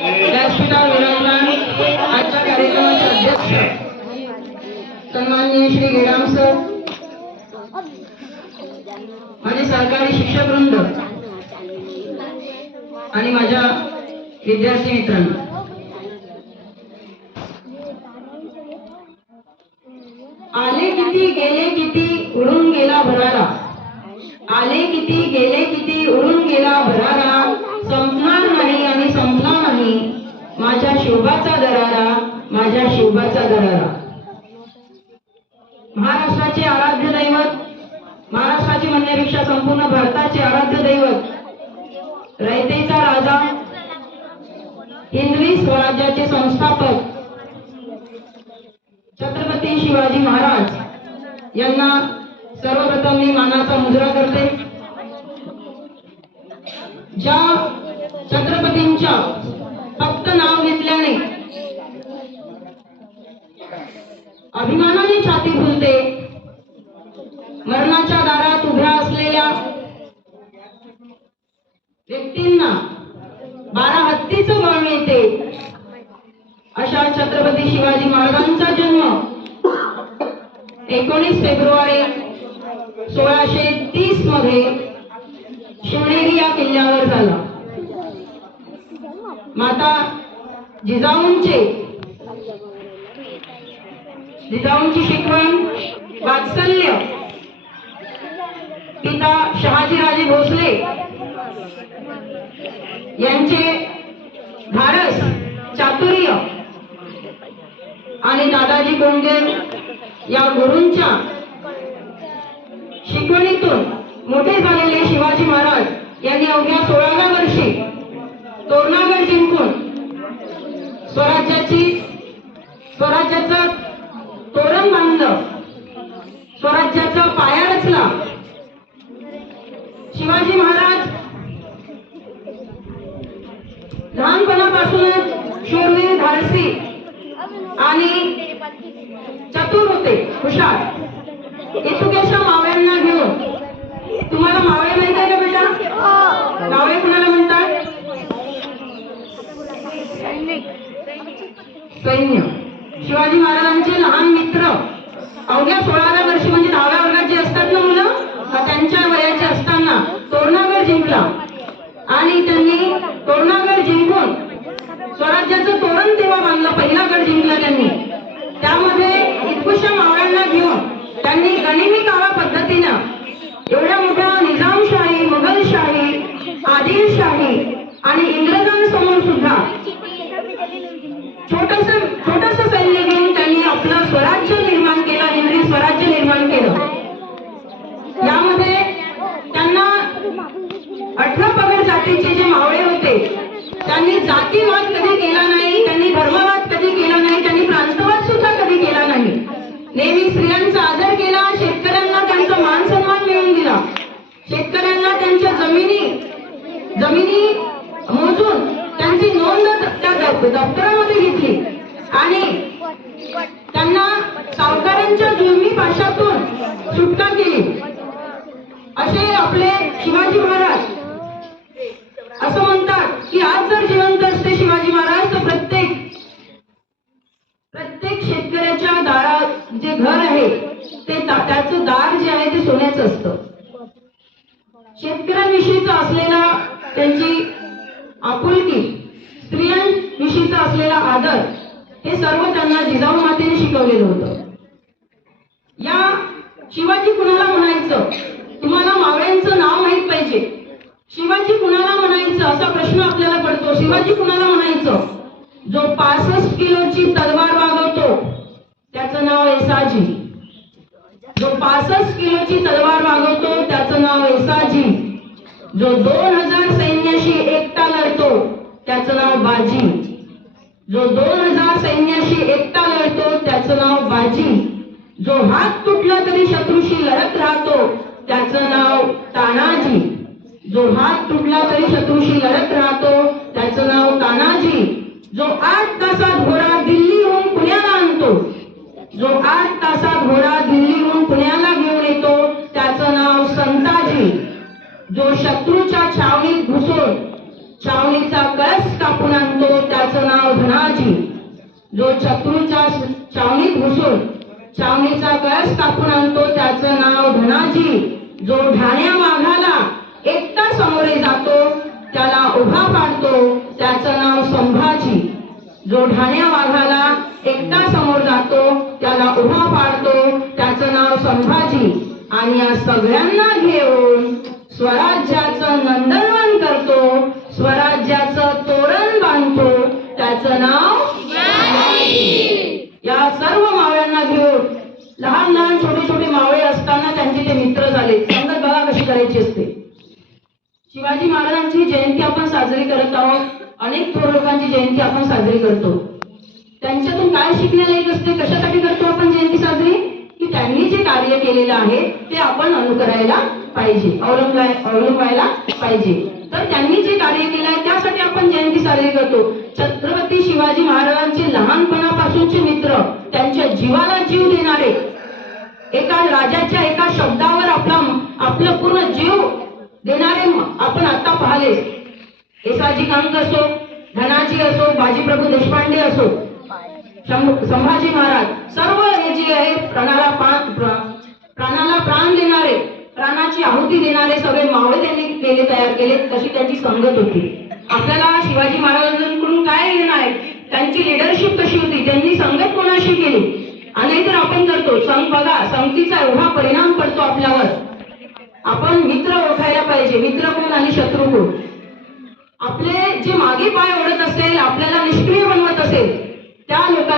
व्यासपीठावर विराजमान आजच्या कार्यक्रमाचे अध्यक्ष सन्माननीय श्री गेडाम सर माझे सहकारी शिक्षक वृंद आणि माझ्या विद्यार्थी मित्रांनो आले किती गेले किती उडून गेला भरारा आले किती गेले किती उडून गेला भरारा. संपणार नाही आणि संपला नाही. माझ्या शोभाचा दरारा माझ्या शोभाचा दरारा. महाराष्ट्राचे आराध्य दैवत महाराष्ट्राचे म्हणण्यापेक्षा संपूर्ण भारताचे आराध्य दैवत रयतेचा राजा हिंदवी स्वराज्याचे संस्थापक छत्रपती शिवाजी महाराज यांना सर्वप्रथम मी मानाचा मुजरा करते. ज्या छत्रपतींच्या फक्त नाव घेतल्याने अभिमानाने छाती फुलते मरणाच्या दारात उभ्या असलेल्या व्यक्तींना बारा हत्तीचं बळ मिळते. अशा छत्रपती शिवाजी महाराजांचा जन्म एकोणीस फेब्रुवारी सोळाशे तीसमध्ये शिवनेरी या किल्ल्यावर झाला. माता जिजाऊंचे जिजाऊंची शिकवण वात्सल्य पिता शहाजीराजे भोसले यांचे धाडस चातुर्य आणि दादाजी कोंडदेव या गुरूंच्या शिकवणीतून मोठे झालेले शिवाजी महाराज यांनी अवघ्या सोळाव्या वर्षी तोरणागड जिंकून स्वराज्याची स्वराज्याचं तोरण बांधलं स्वराज्याचा पाया रचला. शिवाजी महाराज लहानपणापासूनच शूरवीर धाडसी आणि चतुर होते हुशार. इतुकेशा तुम्हाला मावळे माहीत आहे का बेटा? मावळे कुणाला म्हणतात? सैन्य. शिवाजी महाराजांचे लहान मित्र. अवघ्या सोळाव्या वर्षी म्हणजे दहाव्या वर्गात जे असतात ना मुलं त्यांच्या वयाचे असताना तोरणागड जिंकला. आणि त्यांनी तोरणागड जिंक स्वराज्याचं तोरण तेव्हा बांधलं पहिला गड जिंकला त्यांनी त्यामध्ये इतकुशा मावळ्यांना घेऊन त्यांनी गनिमी काळा पद्धतीनं एवढ्या मोठ्या निजामशाही मुघलशाही आदिलशाही आणि इंग्रजांसमोर सुद्धा छोटस छोटस सैन्य घेऊन त्यांनी आपलं स्वराज्य निर्माण केलं हिंद्री स्वराज्य निर्माण केलं. यामध्ये त्यांना अठरा पगड जातीचे जे मावळे होते त्यांनी जातीवाद कधी केला नाही त्यांनी धर्मवाद कधी केला नाही त्यांनी प्रांतवाद सुद्धा कधी केला नाही. नेहमी स्त्रियांचा आदर शिवाजी महाराज. असं म्हणतात की आज जर जिवंत असते शिवाजी महाराज तर प्रत्येक प्रत्येक शेतकऱ्याच्या दारात जे घर आहे ते त्याचं दार जे आहे ते सोन्याचं असतं. शेतकऱ्यांविषयीचा असलेला त्यांची आपुलकी स्त्रियांविषयीचा असलेला आदर हे सर्व त्यांना जिजाऊ मातेने शिकवलेलं होतं. या शिवाजी कुणाला म्हणायचं? तुम्हाला मावळ्यांचं नाव माहीत पाहिजे. शिवाजी कुणाला म्हणायचं? असा प्रश्न आपल्याला पडतो. शिवाजी कुणाला म्हणायचं? जो पासष्ट किलोची तलवार वागवतो त्याचं नाव येसाजी जो पासष्ट किलोची तलवार वागवतो त्याचं नाव येसाजी जो दोन हजार सैन्याशी एकटा लढतो त्याचं नाव बाजी. जो दोन हजार सैन्याशी एकटा लढतो त्याचं नाव बाजी. जो हात तुटला तरी शत्रूशी लढत राहतो त्याचं नाव तानाजी. जो हात तुटला तरी शत्रूशी लढत राहतो त्याचं नाव तानाजी. जो आठ तासात घोडा दिल्लीहून पुण्याला आणतो जो आठ तासात घोडा दिल्लीहून पुण्याला घेऊन येतो त्याचं नाव संताजी. जो शत्रूच्या छावणीत घुसून छावणीचा कळस कापून आणतो त्याचं नाव धनाजी. जो शत्रूच्या छावणीत घुसून छावणीचा कळस कापून आणतो त्याचं नाव धनाजी. जो ढाण्या वाघाला एकटा समोरे जातो त्याला उभा पाडतो त्याचं नाव संभाजी. जो ढाण्या वाघाला एकटा समोर जातो त्याला उभा पाडतो त्याचं नाव संभाजी. आणि या सगळ्यांना घेऊन स्वराज्याचं नंदनवन करतो स्वराज्याचं तोरण बांधतो त्याचं नाव या सर्व मावळ्यांना घेऊन लहान लहान छोटे छोटे मावळे शिवाजी महाराजांची जयंती आपण साजरी करत आहोत. अनेक थोर लोकांची जयंती आपण साजरी करतो. त्यांच्यातून काय शिकण्याला येत असते कशासाठी करतो आपण जयंती साजरी? की त्यांनी जे कार्य केलेलं आहे ते आपण अनुकरायला पाहिजे अवलंबाय अवलंबायला पाहिजे. तर त्यांनी जे कार्य केलं आहे त्यासाठी आपण जयंती साजरी करतो. छत्रपती शिवाजी महाराजांचे लहानपणापासूनचे मित्र त्यांच्या जीवाला जीव देणारे एका राजाच्या एका शब्दावर आपला आपलं पूर्ण जीव आपण आता पाहिले. एसाजी कांक असो धनाजी असो बाजीप्रभू देशपांडे असो संभाजी महाराज सर्व हे जे आहे प्राणाला प्राणाला प्राण देणारे प्राणाची आहुती देणारे सगळे मावळे त्यांनी केले तयार केले तशी त्यांची संगत होती. आपल्याला शिवाजी महाराजांकडून काय घेणं आहे? त्यांची लिडरशिप कशी होती? त्यांनी संगत कोणाशी केली? आणि तर आपण करतो. संघ बघा संगतीचा एवढा परिणाम पडतो आपल्यावर. आपण मित्र ओळखायला पाहिजे. मित्र कोण आणि शत्रू कोण? आपले जे मागे पाय ओढत असेल आपल्याला निष्क्रिय बनवत असेल त्या लोकांना